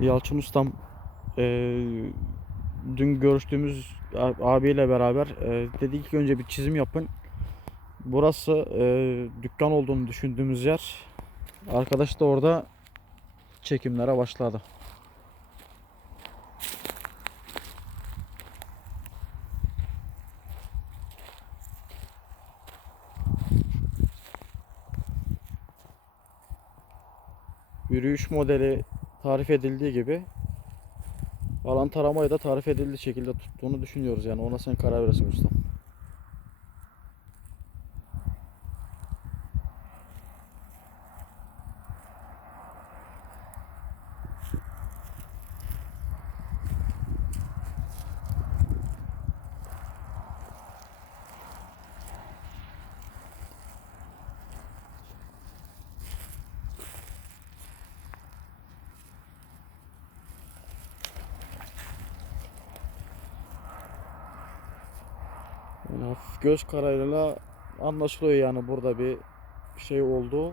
Yalçın Ustam e, dün görüştüğümüz abiyle beraber e, dedi ki önce bir çizim yapın. Burası e, dükkan olduğunu düşündüğümüz yer. Arkadaş da orada çekimlere başladı. Yürüyüş modeli tarif edildiği gibi alan taramayı da tarif edildiği şekilde tuttuğunu düşünüyoruz yani ona sen karar verirsin usta. Yani göz kararıyla anlaşılıyor yani burada bir şey oldu.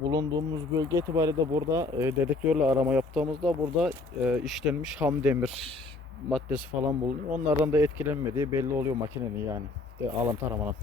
Bulunduğumuz bölge itibariyle burada e, dedektörle arama yaptığımızda burada e, işlenmiş ham demir maddesi falan bulunuyor. Onlardan da etkilenmediği belli oluyor makinenin yani. E, alan taramanın.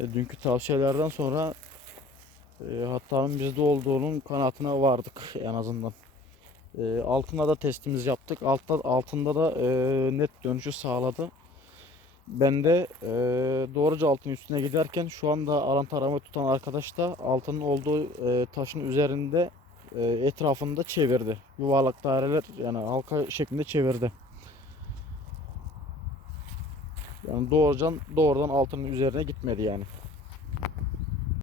E, dünkü tavsiyelerden sonra e, hatanın bizde olduğunun kanaatine vardık en azından. E, altına da testimizi yaptık. Altta, altında da e, net dönüşü sağladı. Ben de e, doğruca altın üstüne giderken şu anda alan tarama tutan arkadaş da altının olduğu e, taşın üzerinde e, etrafında çevirdi. Yuvarlak daireler yani halka şeklinde çevirdi. Yani doğrudan doğrudan altının üzerine gitmedi yani.